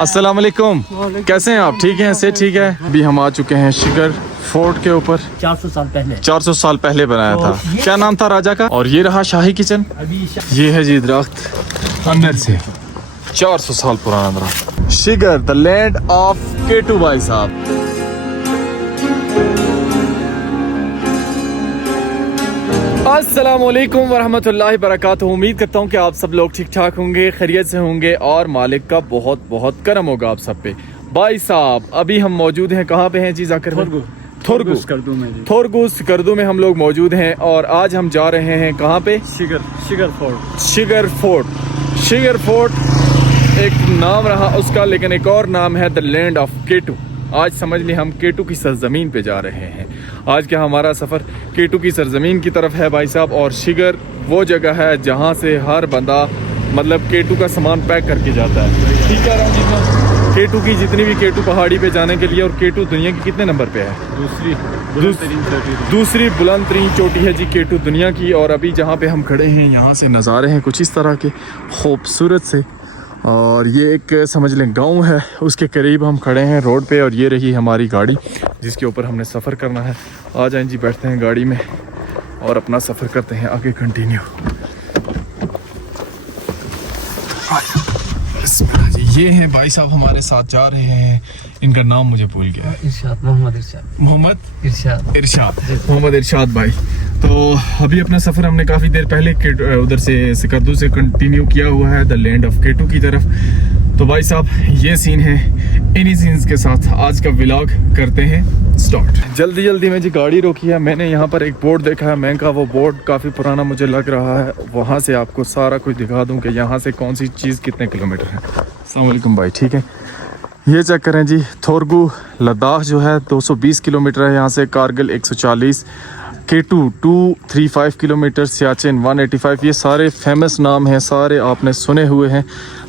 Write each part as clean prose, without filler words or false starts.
अस्सलाम वालेकुम, कैसे हैं आप? ठीक हैं, से ठीक है। अभी हम आ चुके हैं शिगर फोर्ट के ऊपर। 400 साल पहले बनाया था। क्या नाम था राजा का? और ये रहा शाही किचन। ये है जी दरख्त अंदर से 400 साल पुराना दरख्त। शिगर द लैंड ऑफ केटू भाई साहब। अस्सलाम वालेकुम वरहमतुल्लाहि वबरकातुहू। उम्मीद करता हूँ कि आप सब लोग ठीक ठाक होंगे, खैरियत से होंगे और मालिक का बहुत बहुत करम होगा आप सब पे। भाई साहब अभी हम मौजूद हैं, कहाँ पे हैं जी जाकर? थोरगू स्कर्दू में हम लोग मौजूद हैं और आज हम जा रहे हैं कहाँ पे? शिगर फोर्ट एक नाम रहा उसका, लेकिन एक और नाम है द लैंड ऑफ केटू। आज समझ लें हम केटू की सरजमीन पे जा रहे हैं। आज का हमारा सफ़र केटू की सरजमीन की तरफ है भाई साहब। और शिगर वो जगह है जहाँ से हर बंदा मतलब केटू का सामान पैक करके जाता है। ठीक है राम, केटू की जितनी भी केटू पहाड़ी पे जाने के लिए। और केटू दुनिया की कितने नंबर पे है? दूसरी बुलंद तरीन चोटी है जी केटू दुनिया की। और अभी जहाँ पे हम खड़े हैं यहाँ से नज़ारे हैं कुछ इस तरह के खूबसूरत से। और ये एक समझ लें गांव है, उसके करीब हम खड़े हैं रोड पे। और ये रही हमारी गाड़ी जिसके ऊपर हमने सफ़र करना है। आ जाएं जी, बैठते हैं गाड़ी में और अपना सफ़र करते हैं आगे कंटिन्यू। ये हैं भाई साहब हमारे साथ जा रहे हैं, इनका नाम मुझे भूल गया। मोहम्मद इरशाद भाई। तो अभी अपना सफ़र हमने काफ़ी देर पहले उधर से सिकर्दू से कंटिन्यू किया हुआ है द लैंड ऑफ केटू की तरफ। तो भाई साहब ये सीन है, इन्हीं सीन्स के साथ आज का व्लॉग करते हैं स्टार्ट। जल्दी में जी गाड़ी रोकी है। मैंने यहाँ पर एक बोर्ड देखा है, मैं कहा वो बोर्ड काफ़ी पुराना मुझे लग रहा है, वहाँ से आपको सारा कुछ दिखा दूँ कि यहाँ से कौन सी चीज़ कितने किलोमीटर है। अस्सलाम वालेकुम भाई, ठीक है। ये चेक करें जी, थोरगू लद्दाख जो है 220 किलोमीटर है यहाँ से, कारगिल 140, केटू 235 किलोमीटर, सियाचिन 185। ये सारे फेमस नाम हैं, सारे आपने सुने हुए हैं।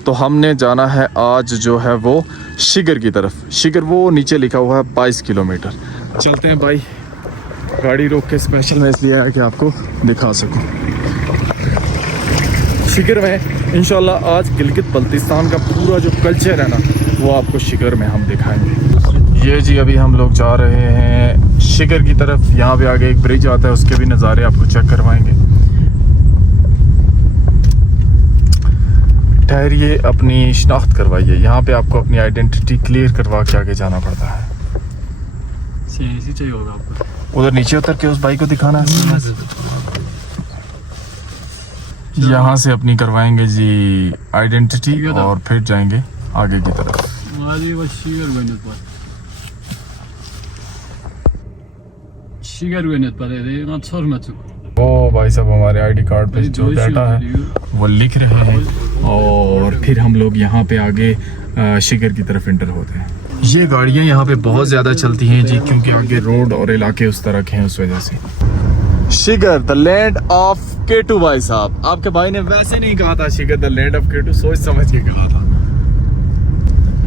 तो हमने जाना है आज जो है वो शिगर की तरफ। शिगर वो नीचे लिखा हुआ है 22 किलोमीटर। चलते हैं भाई, गाड़ी रोक के स्पेशल मैं इसलिए आया कि आपको दिखा सकूं। शिगर में इंशाल्लाह आज गिलगित बल्तिस्तान का पूरा जो कल्चर है ना वो आपको शिगर में हम दिखाएंगे। ये जी अभी हम लोग जा रहे हैं शिगर की तरफ। यहाँ पे आगे एक ब्रिज आता है, उसके भी नज़ारे आपको चेक करवाएंगे। ठहरिए, अपनी शिनाख्त करवाइए। यहाँ पे आपको अपनी आइडेंटिटी क्लियर करवा के आगे जाना पड़ता है। चाहिए होगा आपको उधर नीचे उतर के उस भाई को दिखाना है। यहाँ से अपनी करवाएंगे जी आइडेंटिटी और फिर जाएंगे आगे की तरफ। ओ भाई साहब हमारे आईडी कार्ड पे जो डाटा है वो लिख रहे हैं और फिर हम लोग यहाँ पे आगे शिगर की तरफ एंटर होते हैं। ये गाड़ियाँ यहाँ पे बहुत ज़्यादा चलती हैं जी, क्योंकि आगे रोड और इलाके उस तरह के हैं, उस वजह से। शिगर द लैंड ऑफ केटू भाई साहब, आपके भाई ने वैसे नहीं कहा था शिगर द लैंड ऑफ केटू, सोच समझ के कहा था।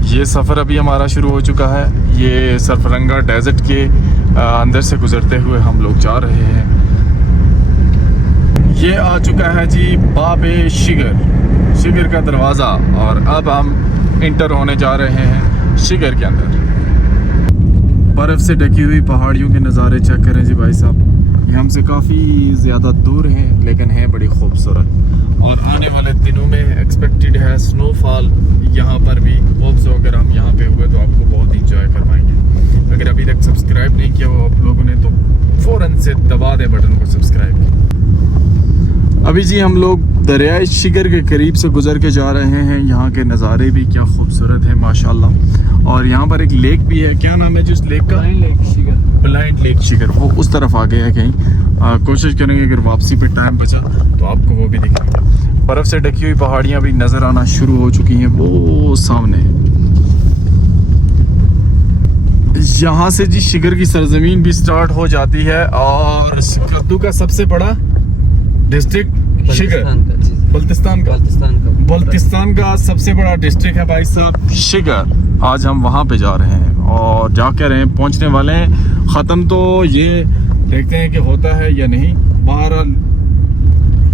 ये सफ़र अभी हमारा शुरू हो चुका है। ये सरफरंगा डेजर्ट के अंदर से गुजरते हुए हम लोग जा रहे हैं। ये आ चुका है जी बाबे शिगर का दरवाज़ा। और अब हम इंटर होने जा रहे हैं शिगर के अंदर। बर्फ़ से ढकी हुई पहाड़ियों के नज़ारे चेक करें जी भाई साहब। ये हमसे काफ़ी ज़्यादा दूर हैं लेकिन हैं बड़ी खूबसूरत। और आने वाले दिनों में एक्सपेक्टेड है स्नोफॉल यहाँ पर भी। होप सो अगर हम यहाँ पे हुए तो आपको बहुत इंजॉय करवाएंगे। अगर अभी तक सब्सक्राइब नहीं किया हो आप लोगों ने तो फ़ौरन से दबा दें बटन को सब्सक्राइब। अभी जी हम लोग दरियाए शिगर के करीब से गुजर के जा रहे हैं। यहाँ के नज़ारे भी क्या खूबसूरत है माशाल्लाह। और यहाँ पर एक लेक भी है, क्या नाम है जिस लेक का? Blind lake Shigar. वो उस तरफ आ गया है कहीं। कोशिश करेंगे अगर वापसी पे टाइम बचा तो आपको वो भी दिखाएंगे। बर्फ़ से ढकी हुई पहाड़ियाँ भी नज़र आना शुरू हो चुकी हैं वो सामने। यहाँ से जी शिगर की सरजमीन भी स्टार्ट हो जाती है। और सिकर्दू का सबसे बड़ा डिस्ट्रिक्ट शिगर, बल्तिस्तान का सबसे बड़ा डिस्ट्रिक्ट है भाई साहब शिगर। आज हम वहाँ पे जा रहे हैं और जा कह रहे हैं पहुँचने वाले हैं। ख़त्म तो ये देखते हैं कि होता है या नहीं। बहरहाल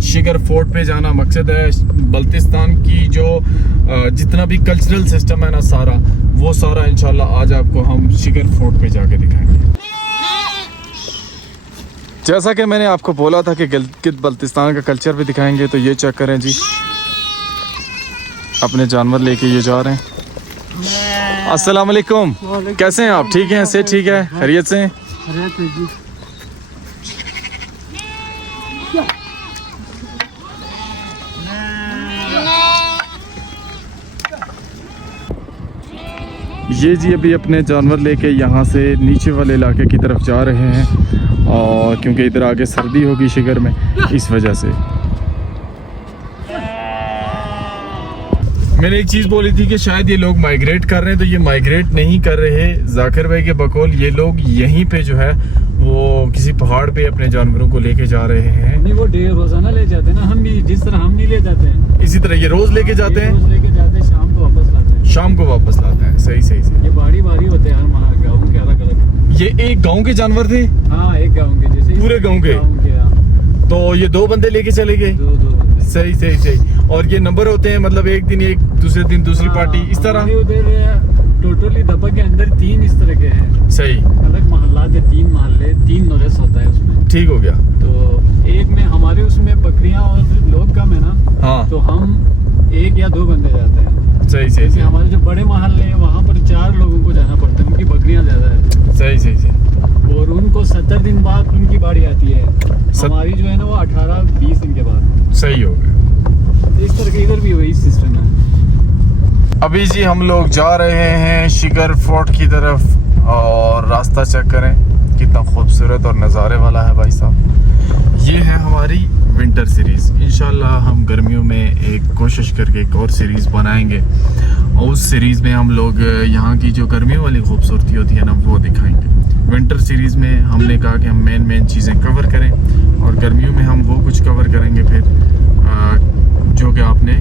शिगर फोर्ट पे जाना मकसद है। बल्तिस्तान की जो जितना भी कल्चरल सिस्टम है ना सारा, वो सारा इंशाल्लाह आज आपको हम शिगर फोर्ट पे जाके दिखाएंगे। जैसा कि मैंने आपको बोला था कि गिलगित बल्तिस्तान का कल्चर भी दिखाएंगे, तो ये चेक करें जी, अपने जानवर लेके ये जा रहे हैं। अस्सलाम वालेकुम, कैसे हैं आप? ठीक हैं? से ठीक है? खैरियत से हैं? ये जी अभी अपने जानवर लेके यहाँ से नीचे वाले इलाके की तरफ जा रहे हैं, और क्योंकि इधर आगे सर्दी होगी शिगर में, इस वजह से। मैंने एक चीज़ बोली थी कि शायद ये लोग माइग्रेट कर रहे हैं, तो ये माइग्रेट नहीं कर रहे। जाकिर भाई के बकौल ये लोग यहीं पे जो है वो किसी पहाड़ पे अपने जानवरों को लेके जा रहे हैं। नहीं, वो रोजाना ले जाते हैं ना, हम भी जिस तरह हम नहीं ले जाते हैं, इसी तरह ये रोज लेके जाते हैं, रोज लेके जाते हैं, शाम को वापस लाते हैं। शाम को वापस लाते हैं। सही सही सही। ये बारी बारी होते हैं हर गाँव के अलग अलग। ये एक गांव के जानवर थे? हाँ, एक गाँव के, जैसे पूरे गाँव के? हाँ। तो ये 2 बंदे लेके चले गए? दो बंदे। सही सही सही। और ये नंबर होते हैं, मतलब एक दिन एक, दूसरे दिन दूसरी पार्टी, इस तरह? उधर टोटली दबा के अंदर 3 इस तरह के हैं। सही। अलग मोहल्ला के 3 मोहल्ले, 3 नोरेस होता है उसमें। ठीक हो गया। तो एक में हमारे उसमें बकरियां और लोग कम है ना, हाँ। तो हम 1 या 2 बंदे जाते हैं। सही सही जैसे सही। हमारे जो बड़े मोहल्ले हैं वहाँ पर 4 लोगों को जाना पड़ता है, उनकी बकरियां ज्यादा है। सही सही सही। और उनको 70 दिन बाद उनकी बारी आती है। हमारी जो है ना वो 18-20 दिन के बाद। सही हो गया। इस तरह के इधर भी वही सिस्टम है। अभी जी हम लोग जा रहे हैं शिगर फोर्ट की तरफ, और रास्ता चेक करें कितना खूबसूरत और नज़ारे वाला है भाई साहब। ये है हमारी विंटर सीरीज़। इंशाल्लाह हम गर्मियों में एक कोशिश करके एक और सीरीज़ बनाएंगे, और उस सीरीज़ में हम लोग यहाँ की जो गर्मियों वाली खूबसूरती होती है ना वो दिखाएंगे। विंटर सीरीज़ में हमने कहा कि हम मेन चीज़ें कवर करें, और गर्मियों में हम वो कुछ कवर करेंगे फिर जो कि आपने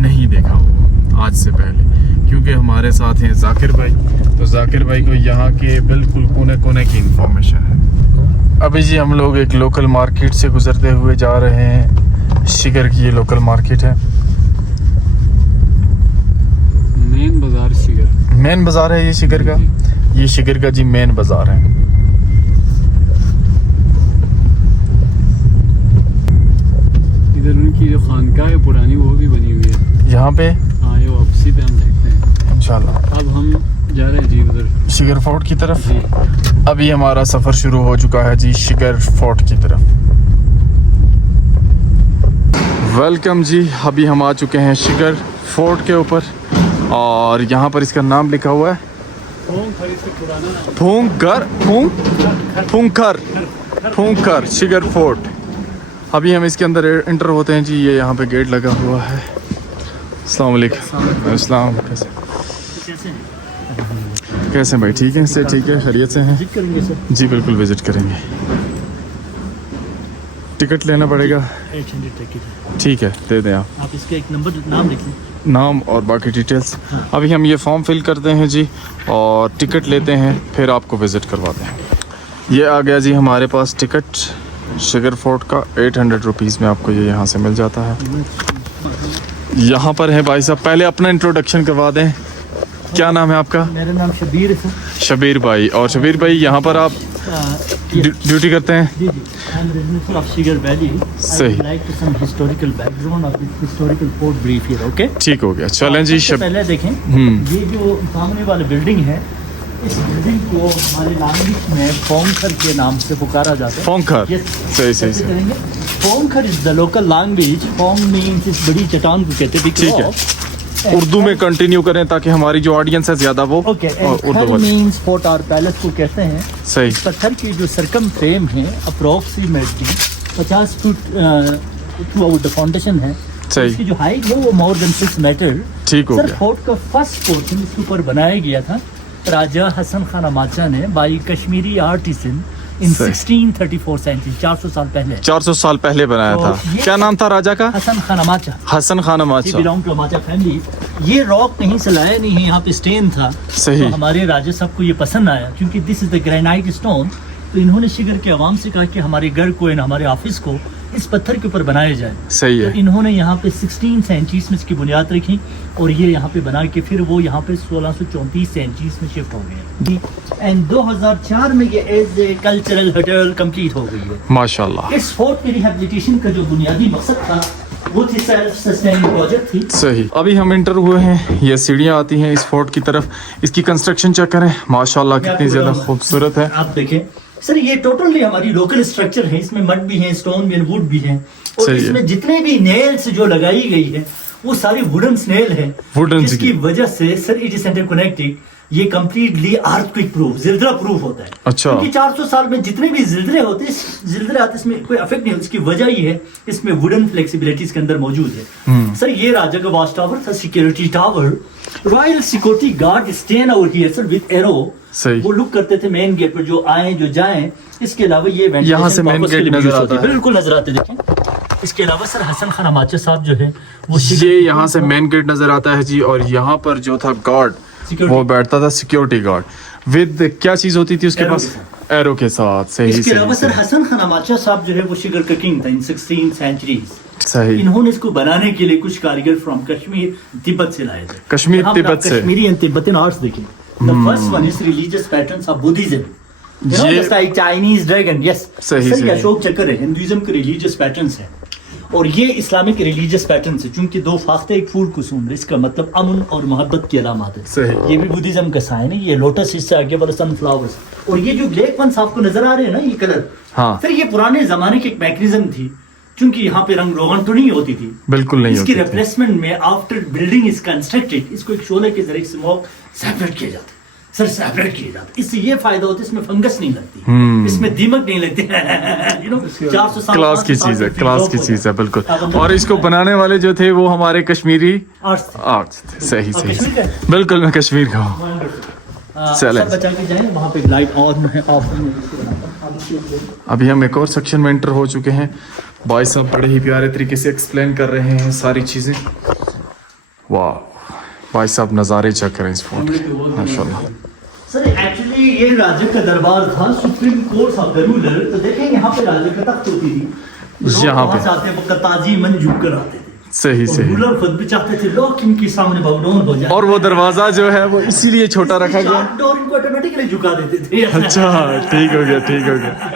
नहीं देखा होगा आज से पहले, क्योंकि हमारे साथ हैं जाकिर भाई। तो जाकिर भाई को यहाँ के बिल्कुल कोने कोने की इंफॉर्मेशन है। अभी जी हम लोग एक लोकल मार्केट से गुजरते हुए जा रहे हैं। शिगर की ये लोकल मार्केट है, मेन बाजार शिगर। मेन बाजार है ये शिगर का। ये शिगर का जी मेन बाजार है। इधर उनकी जो खानका है पुरानी, वो भी बनी हुई है यहाँ पे। हाँ, ये वापसी पे हम देखते हैं इंशाल्लाह। अब हम जा रहे हैं जी उधर शिगर फोर्ट की तरफ। जी। अभी हमारा सफ़र शुरू हो चुका है जी शिगर फोर्ट की तरफ। वेलकम जी, अभी हम आ चुके हैं शिगर फोर्ट के ऊपर, और यहाँ पर इसका नाम लिखा हुआ है फूंकर शिगर फोर्ट। अभी हम इसके अंदर एंटर होते हैं जी। ये यहाँ पे गेट लगा हुआ है। अस्सलाम वालेकुम। अस्सलाम। कैसे भाई? ठीक है? से ठीक है? खैरियत से हैं? जी बिल्कुल विजिट करेंगे। टिकट लेना पड़ेगा? 800 टिकट। ठीक है, दे दें आप इसका एक नंबर नाम लिख लें, नाम और बाकी डिटेल्स। अभी हम ये फॉर्म फिल करते हैं जी, और टिकट लेते हैं, फिर आपको विज़िट करवाते हैं। ये आ गया जी हमारे पास टिकट शिगर फोर्ट का। 800 रुपीज़ में आपको ये यहाँ से मिल जाता है। यहाँ पर है भाई साहब, पहले अपना इंट्रोडक्शन करवा दें। क्या नाम है आपका? मेरा नाम शबीर है सर। शबीर भाई। और शबीर भाई यहाँ पर आप ड्यूटी करते हैं? जी जी, I am resident of Shigar valley. सही। I like some historical background of this historical fort brief here. Okay, ठीक हो गया। चलें जी। पहले देखें, ये जो सामने वाली बिल्डिंग है, इस बिल्डिंग को हमारे लैंग्वेज में फोंखर के नाम से पुकारा जाता है। फोंखर। Yes. सही सही सही। करेंगे। Phonkhar is the local language. फोंग मीन्स इस बड़ी चट्टान को कहते हैं। ठीक है, उर्दू में कंटिन्यू करें ताकि हमारी जो ऑडियंस है ज्यादा वो ओके। उर्दू थर वाली। मीन्स फोर्ट और पैलेस को कहते हैं। सही। पत्थर की जो सरकम फ्रेम है approximately 50 foot through out the foundation है। सही। इसकी जो हाइट है वो मोर देन 6 मीटर। ठीक हो सर, गया। फोर्ट का फर्स्ट पोर्शन इसके ऊपर बनाया गया था राजा हसन खान अमाचा ने बाई कश्मीरी आर्टिसन इन सही। 1634 सेंचुरी, 400 साल पहले। 400 साल पहले बनाया तो था। ये- क्या नाम था राजा का? Hasan Khan Amacha. Hasan Khan He Amacha. belong to Amacha family. ये रॉक कहीं से लाया नहीं है, यहाँ पे स्टेन था। सही। तो हमारे राजा साहब को ये पसंद आया, क्योंकि this is the granite stone. तो इन्होंने शिगर के अवाम से कहा कि हमारे घर को, इन हमारे ऑफिस को इस पत्थर के ऊपर बनाए जाए। सही तो है। इन्होंने यहाँ पे 16 सेंचुरीज में इसकी बुनियाद रखी और ये यहाँ पे बना के फिर वो यहाँ पे 1634 सेंचुरीज में शिफ्ट हो गए एंड 2004 में ये as a cultural hotel complete हो गई है। माशाल्लाह। इस फोर्ट के रिहैबिलिटेशन का जो बुनियादी मकसद था वो थी सेल्फ सस्टेनिंग प्रोजेक्ट थी। सही। अभी हम इंटर हुए हैं, ये सीढ़ियाँ आती हैं इस फोर्ट की तरफ। इसकी कंस्ट्रक्शन चेक करें, माशाल्लाह कितनी ज़्यादा खूबसूरत है। आप देखें सर, ये टोटली हमारी लोकल स्ट्रक्चर है। इसमें मड भी है, स्टोन भी है, वुड भी है और सही है। इसमें जितने भी नेल्स जो लगाई गई है वो सारी वुडन स्नेल है। Wooden जिसकी की। वजह से सर इट इज इंटरकनेक्टेड। ये कंप्लीटली अर्थक्वेक प्रूफ, जिल्जला प्रूफ होता है। अच्छा। क्योंकि 400 साल में जितने भी जिल्जले होते हैं, जिल्जले आते हैं, इसमें कोई अफेक्ट नहीं होता। इसकी वजह ये है इसमें वुडन फ्लेक्सिबिलिटी इसके अंदर मौजूद है। सर ये राजा का वॉच टावर था, security tower. Royal security guard stand over here sir with arrow. सही। वो लुक करते थे मेन गेट पर, जो आए जो जाएं। इसके अलावा ये यहाँ से main gate नजर आता है। बिल्कुल नजर आते देखें। इसके अलावा सर हसन खान अमाचे साहब जो है वो ये यहाँ से मेन गेट नजर आता है जी। और यहाँ पर जो था गार्ड, Security। वो बैठता था सिक्योरिटी गार्ड विद क्या चीज होती थी उसके Arrow पास? के एरो के साथ। सही इसके अलावा सही सर सही, हसन खान अमाचा साहब जो है वो शिगर का किंग था इन 16 सेंचुरीज। सही। इन्होंने इसको बनाने के लिए कुछ कारीगर फ्रॉम कश्मीर तिब्बत से लाए थे। कश्मीर, यहाँ पे आप तिब्बत से। कश्मीरी एंड तिब्बतन आर्ट्स देखें। The first one is religious patterns of Buddhism. ये- चाइनीज ड्रैगन। यस सही, सर, सही। ये अशोक चक्र है, हिंदुइज्म के रिलीजियस पैटर्न्स है और ये इस्लामिक रिलीजियस पैटर्न्स है। चूंकि दो फाख्ते एक फूल कुसुम, इसका मतलब अमन और मोहब्बत की अलामत है। सही। ये भी बुद्धिज्म का साइन है। ये लोटस इससे आगे वाला सनफ्लावर्स और ये जो ब्लैक वंस आपको नजर आ रहे हैं ना, ये कलर। हाँ। फिर ये पुराने जमाने की एक मैकेनिज्म थी, क्योंकि यहाँ पे रंग रोगन तो नहीं होती थी। बिल्कुल नहीं इसकी होती थी। रिप्लेसमेंट में आफ्टर बिल्डिंग इज कंस्ट्रक्टेड, इसको एक शोले के जरिए स्मोक सेपरेट किया जाता है। सर सेपरेट किया जाता है, इससे ये फायदा होता है इसमें फंगस नहीं लगती, इसमें दीमक नहीं लगते। यू नो 400 साल क्लास की चीज है, क्लास की चीज है बिल्कुल। और इसको बनाने वाले जो थे वो हमारे कश्मीरी आर्ट्स थे। आर्ट्स थे। सही आप सही कश्मीर सही। के? बिल्कुल मैं कश्मीर का हूँ। चलें। सब बचा के जाए, वहाँ पे लाइट ऑन है, ऑफ है। अभी हम एक और सेक्शन में एंटर हो चुके हैं। भाई साहब बड़े ही प्यारे तरीके से एक्सप्लेन कर रहे हैं सारी चीजें। वाह भाई साहब नज़ारे चेक करें इस फोर्ट के, माशाल्लाह। सर एक्चुअली ये राजा का दरबार था, supreme court of the ruler. तो देखें यहाँ पे राजा का तख्त होती थी, लोग यहाँ वहाँ पे। से आते वक्त ताजी मन झुक कर आते थे। सही और सही। रूलर खुद भी चाहते थे लोग इनके सामने बाउडाउन हो जाए। और वो दरवाजा जो है वो इसीलिए छोटा रखा गया। डोर इनको ऑटोमेटिकली झुका देते थे। अच्छा ठीक हो गया, ठीक हो गया।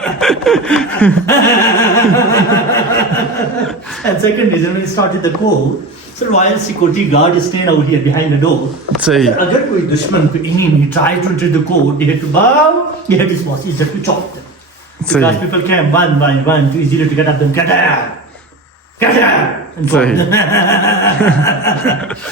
And second reason, when we started the code, so royal security guard is staying over here behind the door. सही। So, अगर कोई दुश्मन को enemy try to enter the code, they have to bow, they have to boss, they have to chop them. Because सही। people came one by one, too easy to get at them. Get out! Get out! And so सही।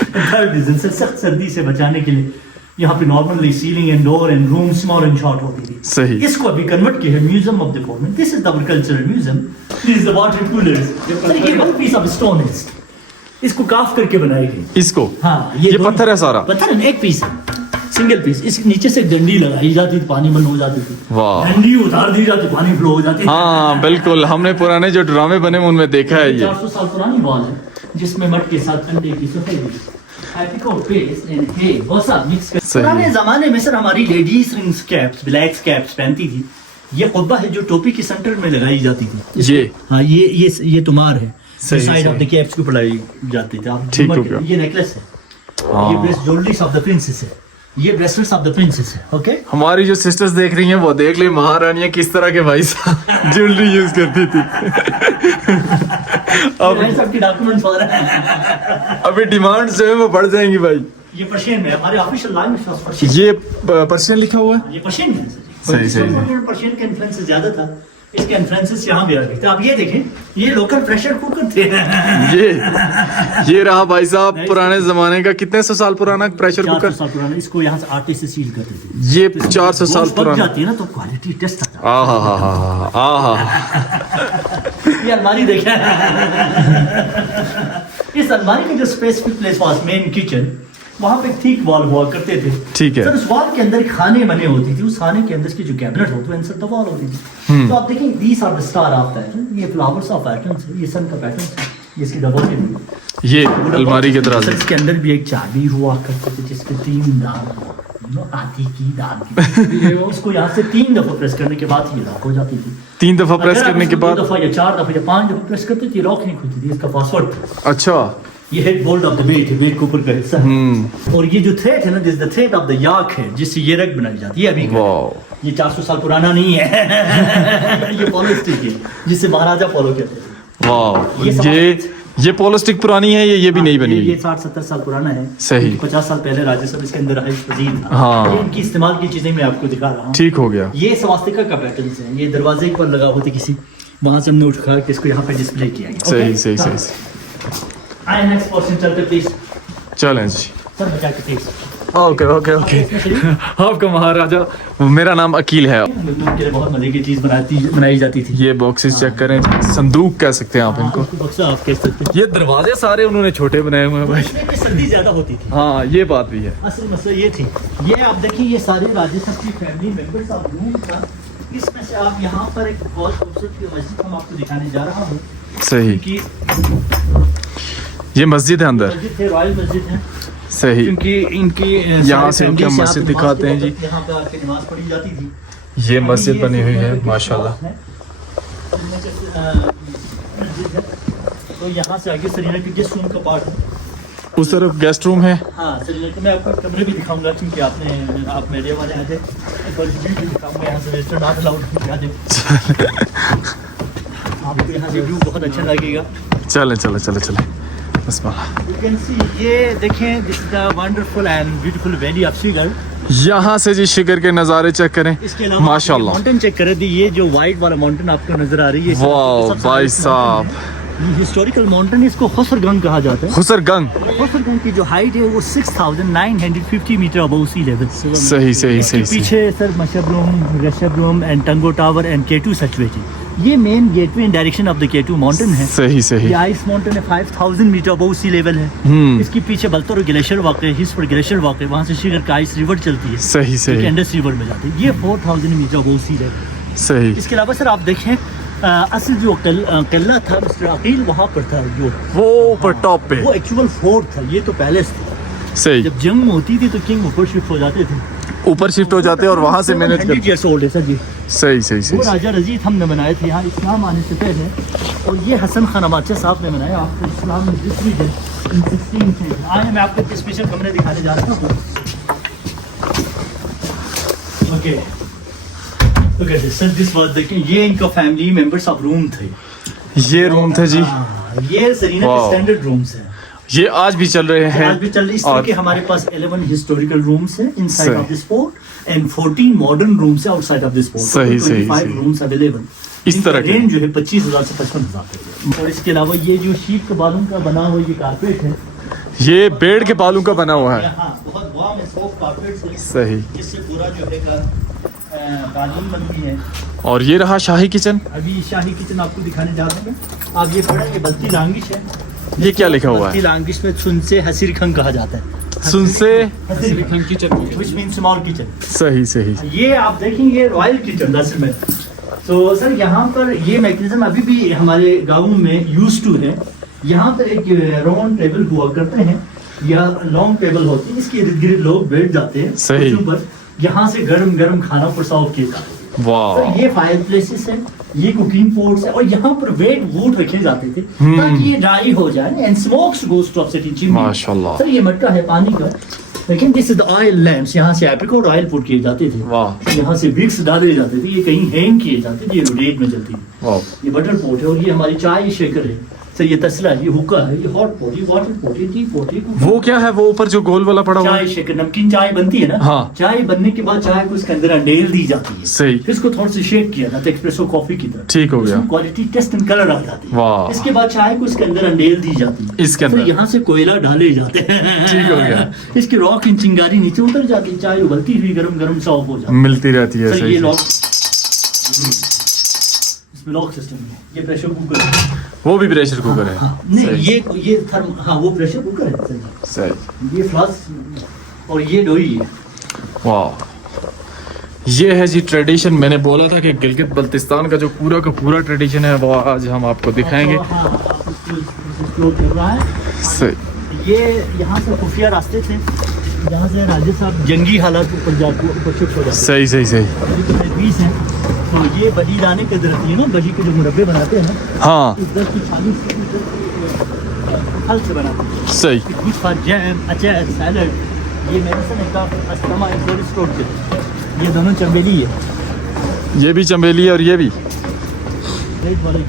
And third reason, sir सख्त सर्दी से बचाने के लिए यहाँ पे normally ceiling and door and room small and short होती थी। सही। इसको अभी कन्वर्ट किया है museum of the fort. This is the cultural museum, this is the water coolers. ये वन पीस ऑफ स्टोन है, इसको काफ करके बनाई गई। इसको हाँ, ये दोनों- पत्थर है सारा? पत्थर है, एक पीस है, सिंगल पीस। इसके नीचे से डंडी लगाई जाती थी, पानी बंद हो जाती थी। वाह। डंडी उतार दी जाती, पानी फ्लो हो जाती। हाँ बिल्कुल, हमने पुराने जो ड्रामे बने उनमें देखा है ये। 400 साल पुरानी वॉल है जिसमें मट के साथ अंडे की सफेद मिक्स कर। सही। पुराने जमाने में सर हमारी ladies rings caps, black caps पहनती थी। ये कुब्बा है जो टोपी के सेंटर में लगाई जाती थी। ये हाँ, ये तुम्हार है, सही, साइड ऑफ सही। द कैप्स के ऊपर लगाई जाती थी। आप ठीक झूमर हो के- गया। ये नेकलेस है, हाँ। ये brace jewelleries of the princess है, ये ब्रेसलेट्स ऑफ द प्रिंसेस है। ओके, हमारी जो सिस्टर्स देख रही हैं वो देख ले महारानियां किस तरह के भाई साहब ज्वेलरी यूज करती थी। अब सबके डॉक्यूमेंट्स हो रहे हैं। अभी डिमांड्स जो है वो बढ़ जाएंगी भाई। ये पर्शियन में हमारे ऑफिशियल लैंग्वेज में पर्शियन, ये पर्शियन लिखा हुआ है। ये पर्शियन में है सर जी। सही, सही। पर्शियन का इन्फ्लुएंस ज्यादा था, इसके इन्फ्लुएंसेस यहाँ भी आ गए थे। आप ये देखें, ये लोकल प्रेशर कुकर थे। ये रहा भाई साहब पुराने जमाने का, कितने सौ साल पुराना प्रेशर 400 कुकर। साल पुराना, इसको यहाँ से आटे से सील करते थे। ये 400 साल रोज पक पुराना। जाती है ना तो क्वालिटी टेस्ट आता है। आहा। ये अलमारी देखें। इस अलमारी का जो specific place was main kitchen, वहाँ पे थिक वॉल हुआ करते थे। ठीक है। सर उस वॉल के अंदर खाने बने होती थी, उस खाने के अंदर की जो कैबिनेट होती है इंसर्ट द वॉल होती थी। तो आप देखें, these are the star of pattern, ये फ्लावर्स ऑफ पैटर्न है, ये सन का पैटर्न है, ये इसकी डबल ये अलमारी के दराज। इसके अंदर भी एक चाबी हुआ करती थी जिसके 3 दांत आती की दादी इसको यहाँ से 3 दफा प्रेस करने के बाद ये लॉक हो जाती थी। 3 दफा प्रेस अगर आप करने के इसको बाद 2 दफा या 4 दफा या 5 दफा प्रेस करते थे लॉक नहीं खुलती थी। इसका पासवर्ड अच्छा। ये हेड बोल्ट ऑफ द बेट है, बेट के ऊपर का हिस्सा है। और ये जो थ्रेड है ना, this the thread of the yak है जिससे ये रग बनाई जाती है। अभी वाह, ये 400 साल पुराना नहीं है ये पॉलिस्टिक है जिससे महाराजा फॉलो करते थे। वाह, ये पॉलिस्टिक पुरानी है, ये भी नहीं बनी ये हुई। 60-70 साल पुराना है। सही। 50 साल पहले राजस्थान इसके अंदर रहाइश पजीर था। हाँ। ये इनकी इस्तेमाल की चीजें मैं आपको दिखा रहा हूँ। ठीक हो गया। ये स्वास्तिका का पैटर्न है, ये दरवाजे पर लगा होते किसी, वहां से हमने उठा के इसको यहाँ पे डिस्प्ले किया गया। सही Okay? सही सही। आए नेक्स्ट पर्सन चलते प्लीज चलें जी। सर बचा के प्लीज। Okay okay okay. आपका महाराजा, मेरा नाम अकील है। लोगों के लिए बहुत मजे की चीज बनाई जाती थी। ये बॉक्सेस चेक करें, संदूक कह सकते हैं आप इनको। बक्सा आप कह सकते हैं। ये दरवाजे सारे उन्होंने छोटे बनाए हुए हैं भाई। इसमें भी सर्दी ज्यादा होती थी। हाँ, ये बात भी है। असल मसला ये थी, ये आप देखिए ये सारे राजस्थान की फैमिली मेंबर्स ऑफ रूम था। इसमें से आप यहाँ पर एक बहुत खूबसूरत मस्जिद हम आपको दिखाने जा रहा हूँ। सही। कि ये मस्जिद है अंदर। मस्जिद है, रॉयल मस्जिद है। सही। क्योंकि इनकी यहाँ से इनकी मस्जिद दिखाते हैं जी। यहाँ पे आके नमाज पढ़ी जाती थी। ये मस्जिद बनी हुई है माशाल्लाह। तो यहाँ से आगे श्रीनगर के गेस्ट रूम का पार्ट है। उस तरफ गेस्ट रूम है। हाँ, श्रीनगर में आपको कमरे भी दिखाऊंगा क्योंकि आप मीडिया वाले आ जाए। एक बार व्यू भी दिखाऊंगा यहाँ से, रेस्टोरेंट नॉट अलाउड आ जाए। आपको यहाँ से व्यू बहुत अच्छा लगेगा। चले चले चले चले। You can see, ये देखें, this is the wonderful and beautiful valley of Shigar. यहाँ से जी शिगर के नज़ारे चेक करें। इसके अलावा माशाल्लाह। माउंटेन चेक करें दी, ये जो व्हाइट वाला माउंटेन आपको नजर आ रही है। वाह भाई साहब, हिस्टोरिकल माउंटेन, इसको खुसरगंग कहा जाता है। खुसरगंग। खुसरगंग की जो हाइट है वो 6950 मीटर अबव सी लेवल। सही सही सही सही। पीछे सर मशबरूम, रशबरूम and Trango tower and K2 situated. ये main gateway in direction of the K2 mountain है। सही सही। ये आइस माउंटेन है, 5000 मीटर अबव सी लेवल है। इसके पीछे बल्तोरो ग्लेशियर वाक़ है, हिस्पर ग्लेशियर वाक़ है, वहाँ से शिगर का आइस रिवर चलती है। सही सही। इंडस रिवर में जाती है। ये 4000 मीटर अबव सी लेवल। सही। इसके अलावा सर आप देखें, असल जो किला था मिस्टर अकील वहाँ पर था, जो वो ऊपर टॉप पे। वो एक्चुअल फोर्ट था, ये तो पैलेस था। सही। जब जंग होती थी तो किंग ऊपर शिफ्ट हो जाते थे, ऊपर शिफ्ट हो जाते और वहाँ से मैनेज 100 years old है सर जी। सही सही वो सही। राजा रजीद हमने बनाए थे यहाँ इस्लाम आने से पहले। और ये हसन खान अमाचा साहब ने बनाया आपको इस्लाम में हिस्ट्री है इन 16 आए। मैं आपको स्पेशल कमरे दिखाने जा रहा हूँ। Okay okay sir, this was देखिए, ये इनका फैमिली मेंबर्स ऑफ रूम थे। ये रूम थे जी। ये श्रीनगर के वाह। स्टैंडर्ड रूम्स हैं। ये आज भी चल रहे हैं। आज भी चल रही इस तरह के हमारे पास 11 हिस्टोरिकल रूम्स हैं इनसाइड सही। Of this fort and 14 modern rooms हैं आउटसाइड ऑफ दिस फोर्ट। सही, सही, 25 सही। Rooms available. इस तरह के। रेंज जो है 25,000 से 55,000 तक है। और इसके अलावा ये जो शीप के बालों का बना हुआ ये कारपेट है, ये बेड के बालों का बना हुआ है। यहाँ बहुत वार्म एंड सॉफ्ट कारपेट्स हैं, सही। जिससे पूरा जो है कालीन बनती है। और ये रहा शाही किचन। अभी शाही किचन आपको दिखाने जा रहे हैं। आप ये पढ़ें, ये बल्ती लांगिश है। ये क्या लिखा हुआ बल्ती है? लांगिश में सुन से हसीर खंग कहा जाता है। सुन से हसीर खंग kitchen, which means small kitchen. सही सही। ये आप देखेंगे रॉयल किचन असल में। तो सर यहाँ पर ये मैकेनिज्म अभी भी हमारे गाँव में यूज टू है। यहाँ पर एक राउंड टेबल हुआ करते हैं या लॉन्ग टेबल होती है, इसके इर्द गिर्द लोग बैठ जाते हैं। सही। कुर्सियों पर यहाँ से गरम गरम खाना परसाव किया जाता है। वाह। सर ये फायर प्लेसेस है, ये कुकिंग पोर्ट्स है और यहाँ पर वेट वुड रखे जाते थे ताकि ये ड्राई हो जाए and smokes goes to offset in chimney. माशाल्लाह। सर ये मटका है पानी का, लेकिन this is the oil lamps. यहाँ से एप्रिकॉट ऑयल पुट किए जाते थे। वाह। यहाँ से विक्स डाले जाते थे, ये कहीं हैंग किए जाते थे, ये रोडेट में चलती थी। वाह। ये बटर पोट है और ये हमारी चाय शेकर है। सर ये तसला है, ये हुक्का है, ये हॉट पोट, ये वाटर पोट, ये टी पोट, ये वो क्या है वो ऊपर जो गोल वाला पड़ा हुआ चाय है? शेकर, नमकीन चाय बनती है ना। हाँ। चाय बनने के बाद चाय को इसके अंदर अंडेल दी जाती है। सही। फिर इसको थोड़ा सा शेक किया जाता है एक्सप्रेसो कॉफी की तरह। ठीक हो गया। उसमें क्वालिटी टेस्ट एंड कलर आ जाती है। वाह। इसके बाद चाय को इसके अंदर अंडेल दी जाती है। इसके अंदर? फिर यहाँ से कोयला डाले जाते हैं। ठीक हो गया। इसकी रॉक की चिंगारी नीचे उतर जाती है, चाय उबलती हुई गरम गरम सर्व हो जाती है। मिलती रहती है। सर सही ये सही। लॉक, इसमें लॉक सिस्टम है। ये प्रेशर कुकर है। वो भी प्रेशर कुकर है। हाँ, नहीं सही। ये थर्म, हाँ वो प्रेशर कुकर है सर। सही। ये फ्लास्क और ये लोई है। वाह। ये है जी ट्रेडिशन। मैंने बोला था कि गिलगित बल्तिस्तान का जो पूरा का पूरा ट्रेडिशन है वो आज हम आपको दिखाएंगे। हाँ, आप इसको explore कर रहा है। सही। ये यहाँ से खुफिया रास्ते थे यहाँ से राजेश साहब जंगी हालात के ऊपर ऊपर शिफ्ट हो जाते हैं। सही सही सही। अभी तो 20 हैं। तो ये बली लाने के दरख्त है ना, बली के जो मुरब्बे बनाते हैं ना, हाँ 10 से 40 फल से बनाते हैं। सही। फॉर जैम, अचार, सैलड, ये मेडिसिन का अस्थमा एंड कोल्ड स्टोर के, ये दोनों चमेली है। ये भी चमेली है और ये भी। ब्लैक वाले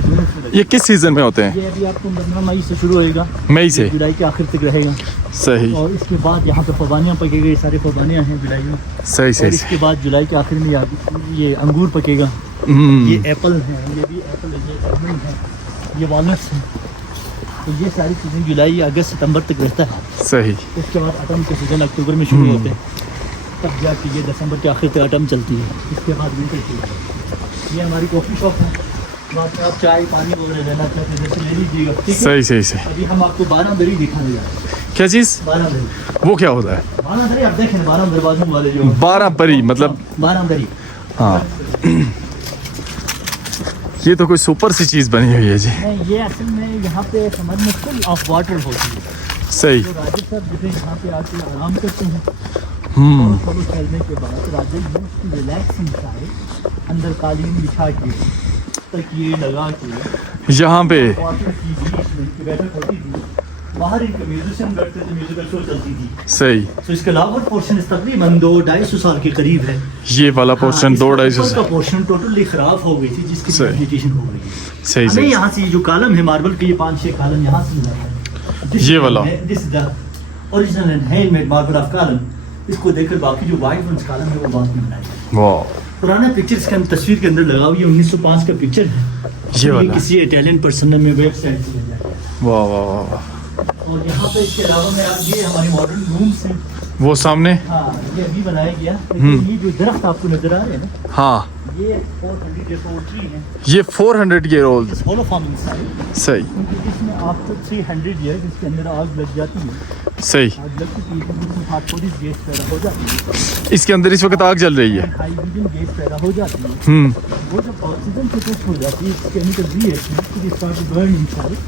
दोनों से लगे। ये किस सीजन में होते हैं? ये अभी आपको 15 मई से शुरू होएगा, मई से। जुलाई के आखिर तक रहेगा। सही और इसके बाद यहाँ पे फबानियाँ पकेगी, ये सारे फबानियाँ हैं जुलाई में। सही और सही। इसके बाद जुलाई के आखिर में ये अंगूर पकेगा, ये एप्पल है, ये भी एप्पल है, ये almond है, ये वॉलनट्स हैं। तो ये सारी चीज़ें जुलाई, अगस्त, सितंबर तक रहता है। सही। उसके बाद अटम के सीज़न अक्टूबर में शुरू होते हैं, तब जाके ये दिसंबर के आखिर तक अटम चलती है। इसके बाद विंटर चलती है। ये हमारी कॉफ़ी शॉप है, वहाँ पे आप चाय पानी वगैरह लेना चाहते हैं जैसे ले लीजिएगा, ठीक है। सही सही सही। अभी हम आपको 12 दरी दिखाने जा रहे हैं। क्या चीज़? 12 दरी, वो क्या होता है? 12 दरी आप देखें, 12 दरवाजों वाले जो 12 परी मतलब? 12 दरी। हाँ ये तो कोई सुपर सी चीज़ बनी हुई है जी। नहीं, ये असल में यहाँ पे समझ में फुल ऑफ वाटर होती है। सही। तो राजेश साहब जैसे यहाँ पे आके आराम करते हैं, थोड़ा ठहरने के बाद राजेश रिलैक्सिंग साइड अंदर कालीन बिछा के तकिए लगा के यहाँ पे वाटर की बीच में इनकी बैठक होती थी। बाहर इनके म्यूजिशियन बैठते थे, म्यूजिकल शो चलती थी। सही। तो इसके अलावा पोर्शन तकरीबन 200-250 साल के करीब है। ये वाला पोर्शन 200-250 का पोर्शन टोटली खराब हो गई थी, जिसकी सही। रिहेबिलिटेशन हो गई है। सही हमें सही। यहाँ से ये जो कॉलम है मार्बल के, ये 5-6 कॉलम यहाँ से मिला है। ये वाला? This is the original and handmade marble of column. इसको देखकर बाकी जो वाइट वंस कॉलम है वो बाद में बनाई है। वाह पुराना पिक्चर इसके अंदर तस्वीर के अंदर लगा हुआ, ये 1905 का पिक्चर है। ये वाला? किसी इटालियन पर्सन ने वेबसाइट से लिया है। वाह वाह वाह। और यहाँ पे इसके अलावा में आप ये हमारे मॉडर्न रूम्स हैं। वो सामने? हाँ ये अभी बनाया गया। लेकिन ये जो दरख्त आपको नजर आ रहे हैं ना, हाँ ये 400 year old tree है। ये 400 year old. It's hollow form inside। सही क्योंकि इसमें आफ्टर 300 years इसके अंदर आग लग जाती है। सही। आग लगती है तो इसमें हाइड्रोजन गैस पैदा हो जाती है, इसके अंदर इस वक्त आग जल रही है। हाइड्रोजन गैस पैदा हो जाती है। वो जब ऑक्सीजन से टच हो जाती है, केमिकल रिएक्शन, फिर स्टार्ट टू बर्न इनसाइड,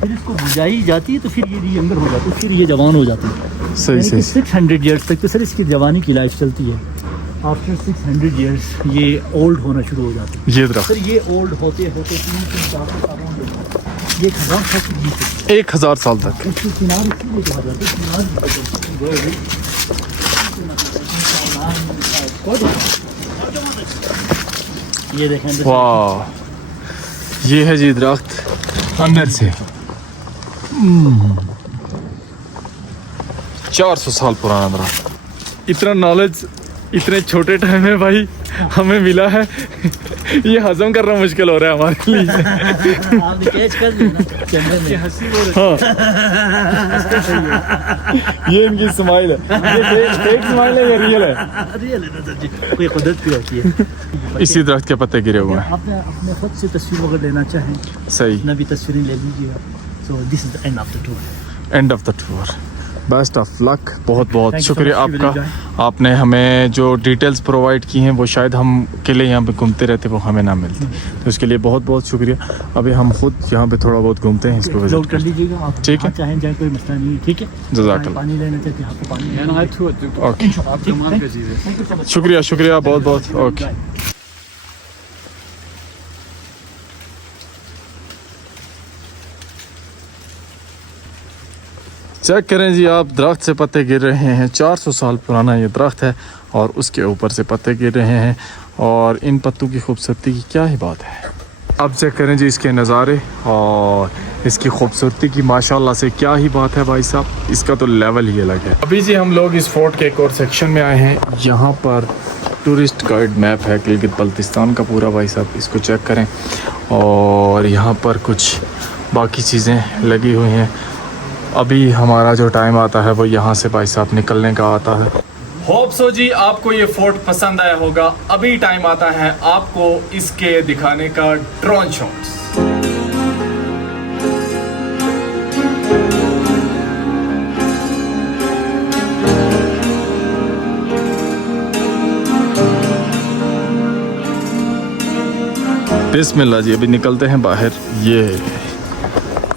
फिर इसको बुझाई जाती है, तो फिर ये रीअंगर हो जाती है, फिर ये जवान हो जाती है। सही सही। 600 years तक तो सर इसकी जवानी की लाइफ चलती है। आफ्टर 600 years ये ओल्ड होना शुरू हो जाती है। ये दरख्त सर ये ओल्ड होते होते 300 साल तक ये 1000 साल की जीते। 1000 साल तक। इसकी किनार इसलिए कहा जाता है, ये देखें अंदर से। वाह ये है जी दरख्त अंदर से। 400 साल पुराना दरख्त। इतना नॉलेज इतने छोटे टाइम में भाई हमें मिला है, ये हजम करना मुश्किल हो रहा है हमारे लिए। आपने कैच कर लिया ना कैमरे में। हाँ ये इनकी स्माइल है। ये फेक स्माइल है या रियल है? रियल है ना सर जी, कोई कुदरत की होती है। इसी दरख्त के पत्ते गिरे हुए हैं। आपने अपने खुद से तस्वीर वगैरह लेना चाहें, सही। नवी तस्वीरें ले लीजिएगा। So this is the end of the tour. End of the tour. Best of luck. बहुत बहुत Thank you so शुक्रिया much, आपका। Shivaji। आपने हमें जो डिटेल्स प्रोवाइड की हैं वो शायद हम के लिए यहाँ पे घूमते रहते वो हमें ना मिलती, तो उसके लिए बहुत बहुत शुक्रिया। अभी हम खुद यहाँ पे थोड़ा बहुत घूमते हैं, इसको लोड विजिट कर करते हैं। लीजिएगा आप, ठीक है। जहाँ चाहें जाए, कोई मसला नहीं है, ठीक है। जज़ाकल्लाह। पानी लेना चाहते हैं, आपको पानी मैंने आज तो ओके आपके मान पे चीज़ है। Thank you so much. शुक्रिया शुक्रिया बहुत बहुत। ओके चेक करें जी आप, दरख्त से पत्ते गिर रहे हैं। 400 साल पुराना ये दरख्त है और उसके ऊपर से पत्ते गिर रहे हैं, और इन पत्तों की खूबसूरती की क्या ही बात है। अब चेक करें जी इसके नज़ारे और इसकी खूबसूरती की, माशाल्लाह से क्या ही बात है भाई साहब, इसका तो लेवल ही अलग है। अभी जी हम लोग इस फोर्ट के एक और सेक्शन में आए हैं। यहाँ पर टूरिस्ट गाइड मैप है गिलगित बल्तिस्तान का पूरा भाई साहब, इसको चेक करें। और यहाँ पर कुछ बाकी चीज़ें लगी हुई हैं। अभी हमारा जो टाइम आता है वो यहाँ से भाई साहब निकलने का आता है। होप सो जी आपको ये फोर्ट पसंद आया होगा। अभी टाइम आता है आपको इसके दिखाने का ड्रोन शॉट्स। बिस्मिल्लाह जी, अभी निकलते हैं बाहर। ये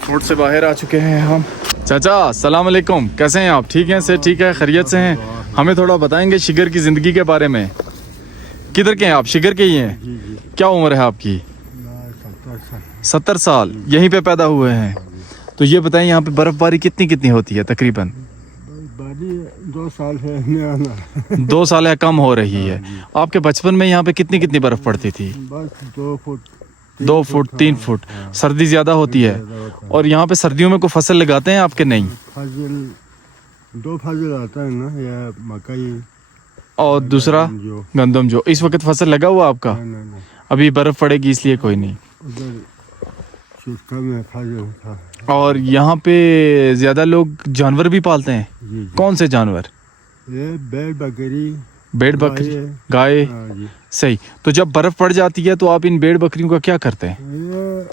फोर्ट से बाहर आ चुके हैं हम। चाचा सलाम अलैकुम, कैसे हैं आप? ठीक हैं से? ठीक है, खैरियत से हैं? हमें थोड़ा बताएंगे शिगर की ज़िंदगी के बारे में। किधर के हैं आप? शिगर के ही हैं? क्या उम्र है आपकी? 70 साल। यहीं पे पैदा हुए हैं? तो ये बताएं यहाँ पे बर्फ़बारी कितनी कितनी होती है तकरीबन? 2 साल है नया 2 साल या कम हो रही है। आपके बचपन में यहाँ पे कितनी कितनी बर्फ़ पड़ती थी? बस 2 फुट 2 फुट 3 फुट। सर्दी ज़्यादा होती है। और यहाँ पे सर्दियों में कोई फसल लगाते हैं आपके? नहीं। फजल 2 फजल आता है ना, या मकई और दूसरा जो गंदम। जो इस वक्त फसल लगा हुआ आपका? ना अभी बर्फ़ पड़ेगी इसलिए कोई नहीं। उधर चुटका में फजल था। और यहाँ पे ज़्यादा लोग जानवर भी पालते हैं? जी जी, कौन से जानवर? ये भेड़ बकरी भेड़ बकरी, गाय। गाय। हाँ जी, सही। तो जब बर्फ़ पड़ जाती है तो आप इन भेड़ बकरियों का क्या करते हैं? ये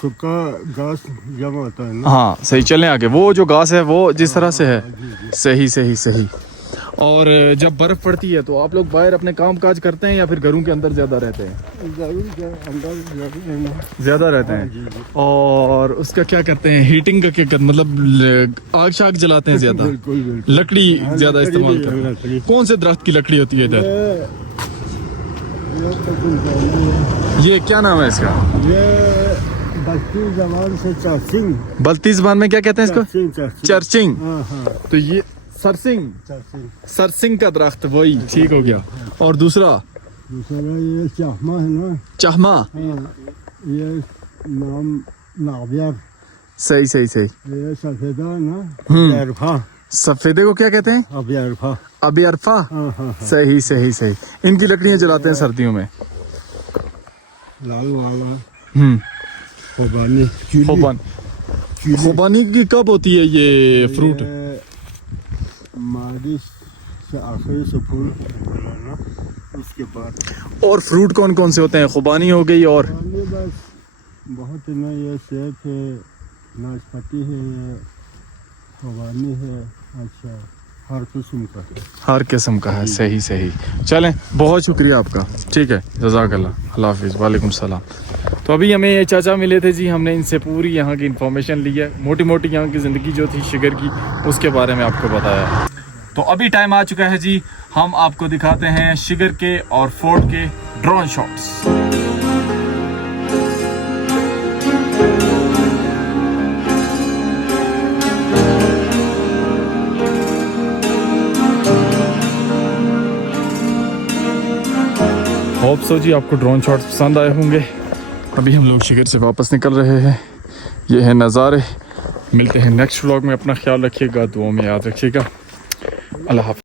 सूखा घास जमा होता है ना। हाँ सही, चलें आगे। वो जो घास है वो जिस तरह से है। सही सही सही। और जब बर्फ़ पड़ती है तो आप लोग बाहर अपने काम काज करते हैं या फिर घरों के अंदर ज़्यादा रहते हैं? जरूर के अंदर जरूर ना। ज़्यादा रहते हैं। और उसका क्या करते हैं? हीटिंग का क्या करते, मतलब आग शाग जलाते हैं ज़्यादा? बिल्कुल बिल्कुल। लकड़ी ज़्यादा लकड़ी इस्तेमाल भी है, करते लकड़ी। हैं? कौन से दरख्त की लकड़ी होती है इधर? ये तो कुछ नहीं है। ये क्या नाम है इसका? ये बस्ती जबान से चर्चिंग। बल्ती ज़बान में क्या कहते हैं इसको? चर्चिंग। चर्चिंग। हाँ हाँ, तो ये सरसिंग, चर्चिंग। सरसिंग का दरख्त, वही ठीक हो गया। और दूसरा दूसरा ये चाहमा है ना। चहमा। हाँ, ये नाम नावियर। सही सही सही। ये सफेदा ना, हम्म। अबियरफा। सफेदे को क्या कहते हैं? अबियरफा। अभी अरफा। हाँ हाँ हाँ। सही सही सही। इनकी लकड़ियां जलाते हैं सर्दियों में। लाल वाला हम्म। खुबानी। चूली। खुबानी। चूली। खुबानी की कब होती है ये फ्रूट? ये मार्च से आखिर से फूल फुलाना, उसके बाद। और फ्रूट कौन कौन से होते हैं? खुबानी हो गई और खुबानी बस बहुत ना, ये सेब है, नाशपाती है, ये खुबानी है। अच्छा, हर किस्म का है। हर किस्म का है। सही सही। चलें, बहुत शुक्रिया आपका। ठीक है, जज़ाकल्लाह। अल्लाह हाफिज़। वालेकुम सलाम। तो अभी हमें ये चाचा मिले थे जी, हमने इनसे पूरी यहाँ की इन्फॉर्मेशन ली है। मोटी मोटी यहाँ की ज़िंदगी जो थी शिगर की, उसके बारे में आपको बताया। तो अभी टाइम आ चुका है जी, हम आपको दिखाते हैं शिगर के और फोर्ट के ड्रोन शॉट्स। होप सो जी आपको ड्रोन शॉट्स पसंद आए होंगे। अभी हम लोग शिगर से वापस निकल रहे हैं। ये है नज़ारे। मिलते हैं नेक्स्ट व्लॉग में। अपना ख्याल रखिएगा, दुआओं में याद रखिएगा। अल्लाह हाफ़िज़।